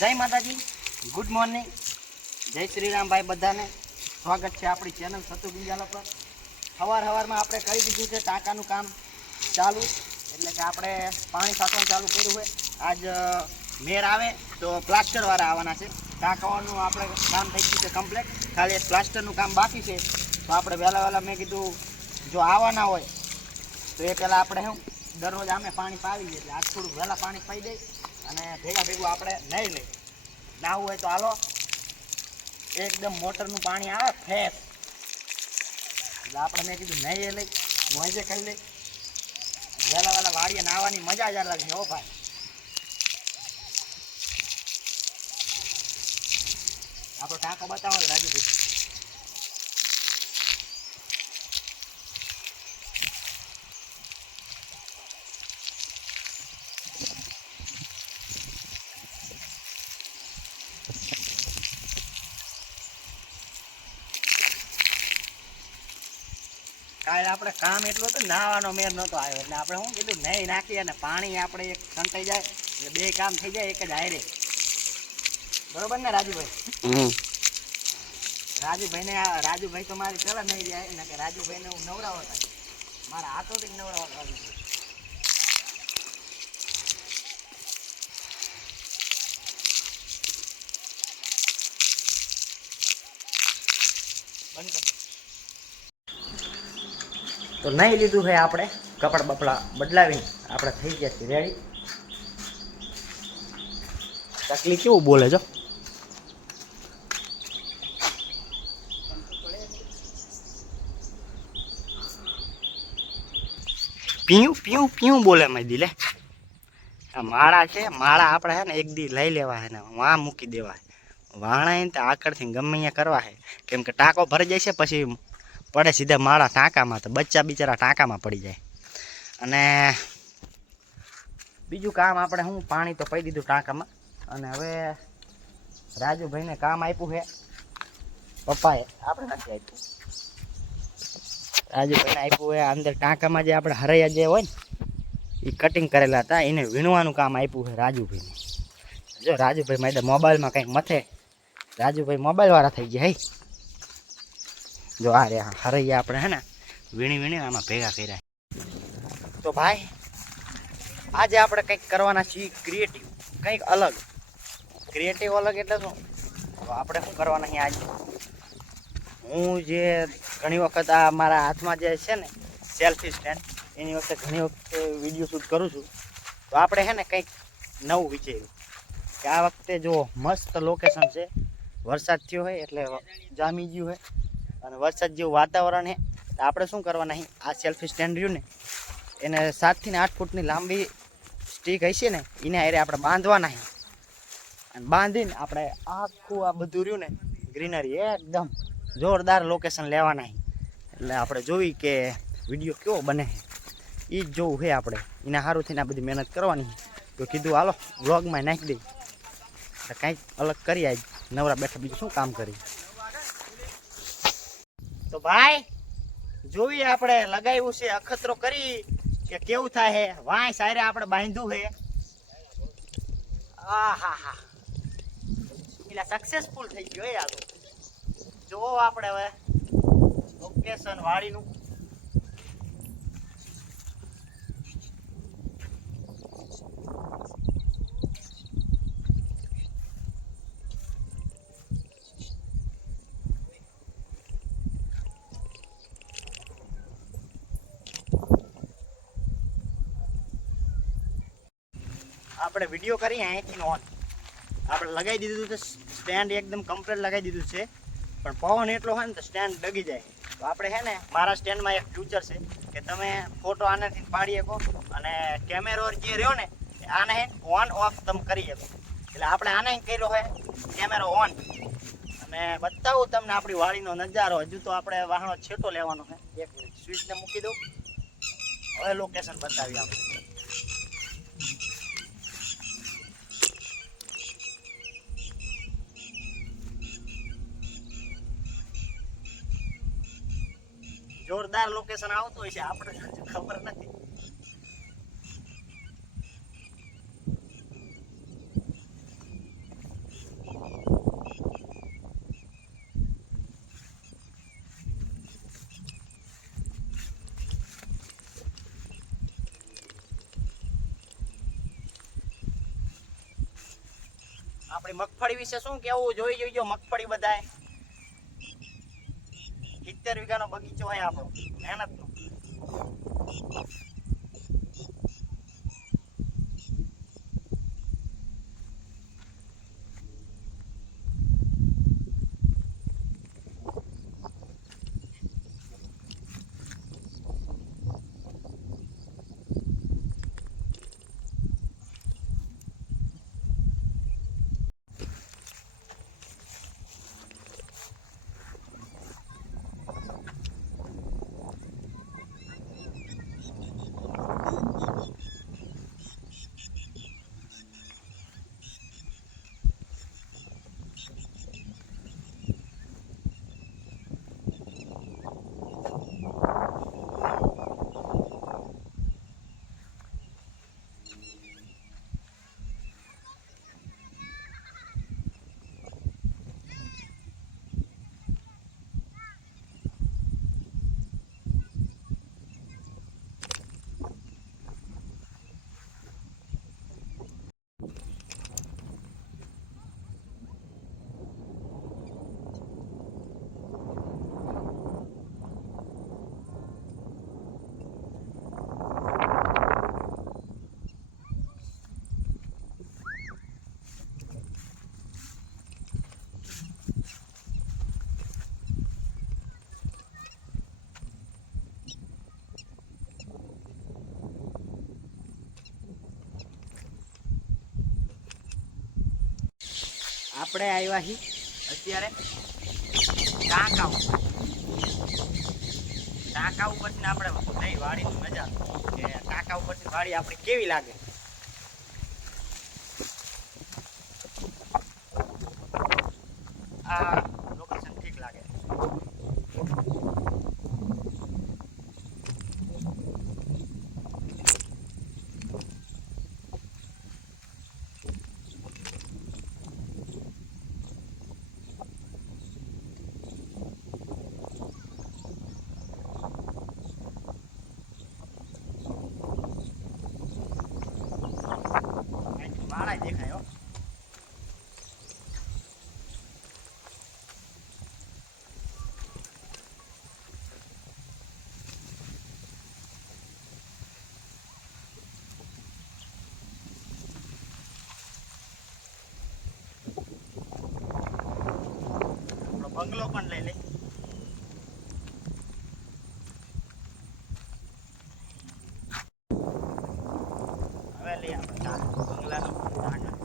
જય માતાજી, good morning, જય શ્રી રામ ભાઈ બધાને. સ્વાગત છે આપણી ચેનલ સતુ ગુંજાલા પર. સવારમાં આપણે કરી દીધું છે ટાંકાનું કામ ચાલુ, એટલે કે આપણે પાણી સાચવાનું ચાલુ કર્યું હોય. આજ મેર આવે તો પ્લાસ્ટરવાળા આવવાના છે. ટાંકાવાનું આપણે કામ થઈ ગયું છે કમ્પ્લીટ, ખાલી એક પ્લાસ્ટરનું કામ બાકી છે. તો આપણે વહેલા મેં કીધું જો આવવાના હોય તો એ પહેલાં આપણે શું દરરોજ આમે પાણી પાવી દઈએ, એટલે આજ થોડું વહેલા પાણી પાઈ દઈ અને ભેગું આપણે નહીં લઈ નાવું હોય તો હાલો. એકદમ મોટરનું પાણી આવે ફ્રેશ, એટલે આપણે મેં કીધું નહીં એ લઈ મોજે કરી લઈ. વહેલા વાડીએ નાહવાની મજા જ અલગ છે હો ભાઈ. આપણો ટાંકો બતાવો રાજુભાઈ. કાલે આપણે કામ એટલું હતું, નાવાનો મેર નહોતો આવ્યો, એટલે આપણે શું કીધું નહીં નાખીએ અને પાણી આપણે એક સંતાઈ જાય એટલે બે કામ થઈ જાય એક જ હારે. બરોબર ને રાજુભાઈ? રાજુભાઈ તો મારી પેલા નહીં જાય ને, કે રાજુભાઈને હું નવરાવો થાય, મારા હાથોથી નવરાવો થાય. તો નહીં લીધું છે આપણે કપડા બપડા બદલાવીને આપણે થઈ ગયા છીએ રેડી. તકલીફ કેવું બોલે જો. પીયું બોલે મેં દિલે. આ માળા છે, માળા આપણે છે ને એક દી લઈ લેવા છે ને વાં મૂકી દેવા છે. વાણા ને તો આકડથી ગમે અહીંયા કરવા છે, કેમ કે ટાંકો ભરી જાય છે પછી પડે સીધા માળા ટાંકામાં, તો બચ્ચા બિચારા ટાંકામાં પડી જાય. અને બીજું કામ આપણે શું પાણી તો પી દીધું ટાંકામાં, અને હવે રાજુભાઈને કામ આપ્યું છે પપ્પાએ, આપણે નથી આપ્યું. રાજુભાઈને આપ્યું હોય અંદર ટાંકામાં જે આપણે હરૈયા જે હોય ને એ કટિંગ કરેલા હતા, એને વીણવાનું કામ આપ્યું છે રાજુભાઈને. જો રાજુભાઈ મારે મોબાઈલમાં કંઈક મથે, રાજુભાઈ મોબાઈલવાળા થઈ ગયા. હે જો આ રે હરૈયા આપણે હે ને વીણી આમાં ભેગા કર્યા. તો ભાઈ આજે આપણે કંઈક કરવાના છીએ ક્રિએટિવ, કંઈક અલગ. ક્રિએટિવ અલગ એટલે શું? તો આપણે શું કરવાના છીએ આજે? હું જે ઘણી વખત આ મારા હાથમાં જે છે ને સેલ્ફી સ્ટેન્ડ, એની વખતે ઘણી વખતે વિડીયો શૂટ કરું છું. તો આપણે છે ને કંઈક નવું વિચાર્યું કે આ વખતે જો મસ્ત લોકેશન છે, વરસાદ થયો હોય એટલે જામી ગયું હોય અને વરસાદ જેવું વાતાવરણ છે. તો આપણે શું કરવાના અહીં આ સેલ્ફી સ્ટેન્ડ રહ્યું ને એને 7 થી 8 ફૂટની લાંબી સ્ટીક હશે ને એને હારે આપણે બાંધવાના છે. અને બાંધીને આપણે આખું આ બધું રહ્યું ને ગ્રીનરી એકદમ જોરદાર લોકેશન લેવાના છે. એટલે આપણે જોઈ કે વિડીયો કેવો બને એ જ જોવું છે આપણે. એના સારું થઈને આ બધી મહેનત કરવાની. તો કીધું હાલો વ્લોગમાં નાખી દઈ, એટલે કાંઈક અલગ કરી આજ નવરા બેઠા બીજું શું કામ કરી. તો ભાઈ જોઈએ આપણે લગાવ્યું છે અખતરો કરી કે કેવું થાય છે. વાંય સારે આપણે બાંધ્યું છે. હા એટલે સક્સેસફુલ થઈ ગયો યાર. જો આપણે હવે લોકેશન વાડીનું આપણે વિડીયો કરી અહીંથી ઓન આપણે લગાવી દીધું છે સ્ટેન્ડ, એકદમ કમ્પ્લીટ લગાવી દીધું છે. પણ પવન એટલો હોય ને તો સ્ટેન્ડ ડગી જાય. તો આપણે છે ને મારા સ્ટેન્ડમાં એક ફ્યુચર છે કે તમે ફોટો આનાથી પાડી શકો અને કેમેરો જે રહ્યો ને આને ઓન ઓફ તમે કરી શકો. એટલે આપણે આને કર્યો હોય કેમેરો ઓન, અને બતાવું તમને આપણી વાડીનો નજારો. હજુ તો આપણે વાહનો છેટો લેવાનો છે. એક મિનિટ સ્વિચને મૂકી દઉં, હવે લોકેશન બતાવી આપણે. જોરદાર લોકેશન આવતું હોય છે, આપણે ખબર નથી. આપણી મગફળી વિશે શું કેવું જોઈ જોઈજો મગફળી બધાય 70 વીઘાનો બગીચો હોય આપણો મહેનતનો. આપણે આવ્યા છીએ અત્યારે ટાંકા ઉપરથી આપણે નહીં વાડીની મજા કે ટાંકા ઉપરથી વાડી આપણે કેવી લાગે. આ લોકેશન ઠીક લાગે. વાળા દેખાય હો. બંગલો પણ લઈ લે. હવે લઈ આપણે બંગલાનો